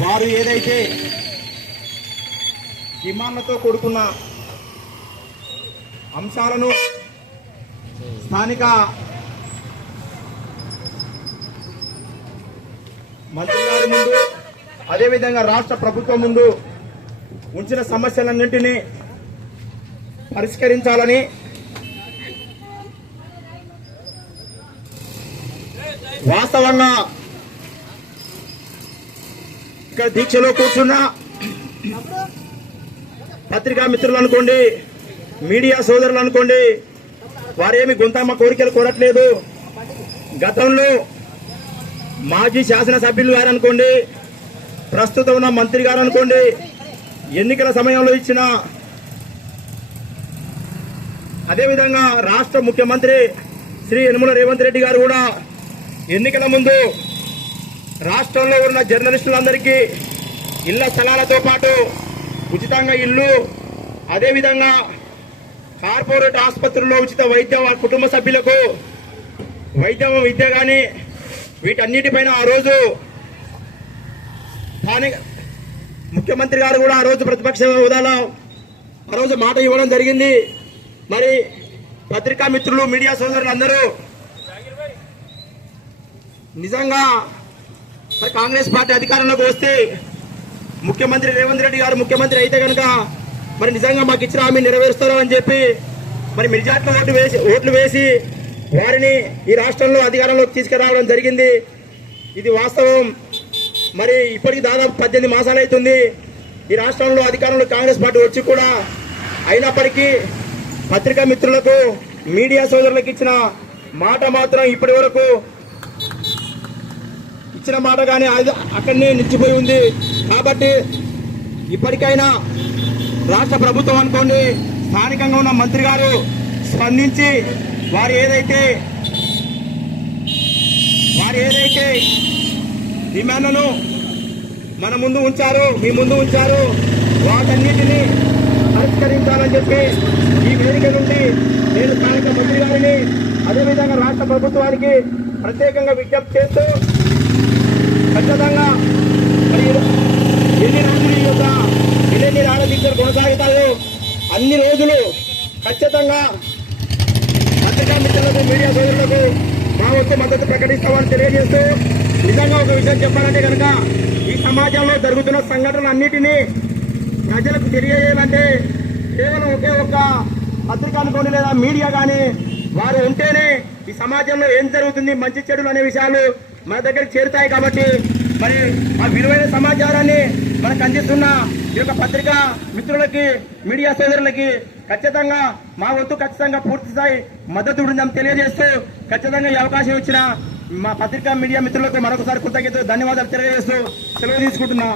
వారు ఏదైతే డిమాండ్లతో కూడుకున్న అంశాలను స్థానిక మంత్రి గారి ముందు అదేవిధంగా రాష్ట్ర ప్రభుత్వం ముందు ఉంచిన సమస్యలన్నింటినీ పరిష్కరించాలని వాస్తవంగా ఇక్కడ దీక్షలో కూర్చున్న పత్రికా మిత్రులు అనుకోండి మీడియా సోదరులు అనుకోండి వారేమి గుంతమ్మ కోరికలు కోరట్లేదు. గతంలో మాజీ శాసనసభ్యులు గారు అనుకోండి ప్రస్తుతం ఉన్న మంత్రి గారు అనుకోండి ఎన్నికల సమయంలో ఇచ్చిన అదేవిధంగా రాష్ట్ర ముఖ్యమంత్రి శ్రీ యనుమల రేవంత్ రెడ్డి గారు కూడా ఎన్నికల ముందు రాష్ట్రంలో ఉన్న జర్నలిస్టులందరికీ ఇళ్ళ స్థలాలతో పాటు ఉచితంగా ఇల్లు అదేవిధంగా కార్పొరేట్ ఆసుపత్రుల్లో ఉచిత వైద్యం వారి కుటుంబ సభ్యులకు వైద్యం విద్య కానీ వీటన్నిటిపైన ఆ రోజు స్థానిక ముఖ్యమంత్రి గారు కూడా ఆ రోజు ప్రతిపక్ష హోదాలో ఆ రోజు మాట ఇవ్వడం జరిగింది. మరి పత్రికా మిత్రులు మీడియా సోదరులు అందరూ నిజంగా మరి కాంగ్రెస్ పార్టీ అధికారంలోకి వస్తే ముఖ్యమంత్రి రేవంత్ రెడ్డి గారు ముఖ్యమంత్రి అయితే కనుక మరి నిజంగా మాకు ఇచ్చిన హామీ నెరవేరుస్తారు అని చెప్పి మరి మెజార్టీలో ఓట్లు వేసి ఓట్లు వేసి వారిని ఈ రాష్ట్రంలో అధికారంలోకి తీసుకురావడం జరిగింది. ఇది వాస్తవం. మరి ఇప్పటికి దాదాపు పద్దెనిమిది మాసాలు అవుతుంది. ఈ రాష్ట్రంలో అధికారంలో కాంగ్రెస్ పార్టీ వచ్చి కూడా అయినప్పటికీ పత్రికా మిత్రులకు మీడియా సోదరులకు ఇచ్చిన మాట మాత్రం ఇప్పటి వరకు ఇచ్చిన మాట కానీ అది అక్కడనే నిలిచిపోయి ఉంది. కాబట్టి ఇప్పటికైనా రాష్ట్ర ప్రభుత్వం అనుకోండి స్థానికంగా ఉన్న మంత్రి గారు స్పందించి వారు ఏదైతే వారు ఏదైతే డిమాండ్లను మన ముందు ఉంచారు మీ ముందు ఉంచారు వాటన్నిటిని పరిష్కరించాలని చెప్పి ఈ వేదిక నుండి నేను స్థానిక మంత్రి గారిని అదేవిధంగా రాష్ట్ర ప్రభుత్వానికి ప్రత్యేకంగా విజ్ఞప్తి చేస్తూ ఖచ్చితంగా మరి ఎన్ని రోజులు ఈ యొక్క ఎన్ని ఆడదీక్షలు కొనసాగుతాయో అన్ని రోజులు ఖచ్చితంగా పత్రికా మిత్రులకు మీడియా సోదరులకు మా వంతు మద్దతు ప్రకటిస్తామని తెలియజేస్తూ నిజంగా ఒక విషయం చెప్పాలంటే కనుక ఈ సమాజంలో జరుగుతున్న సంఘటనలు అన్నిటినీ ప్రజలకు తెలియజేయాలంటే కేవలం ఒకే ఒక్క పత్రిక లేదా మీడియా కానీ వారు ఉంటేనే ఈ సమాజంలో ఏం జరుగుతుంది మంచి చెడులు అనే విషయాలు మన దగ్గరికి చేరుతాయి కాబట్టి మరి ఆ విలువైన సమాచారాన్ని మనకు అందిస్తున్న ఈ యొక్క పత్రికా మిత్రులకి మీడియా సోదరులకి ఖచ్చితంగా మా వంతు ఖచ్చితంగా పూర్తి స్థాయి మద్దతు ఉందని తెలియజేస్తూ ఖచ్చితంగా ఈ అవకాశం ఇచ్చిన మా పత్రికా మీడియా మిత్రులకు మరొకసారి కృతజ్ఞతలు ధన్యవాదాలు తెలియజేస్తూ సెలవు తీసుకుంటున్నా.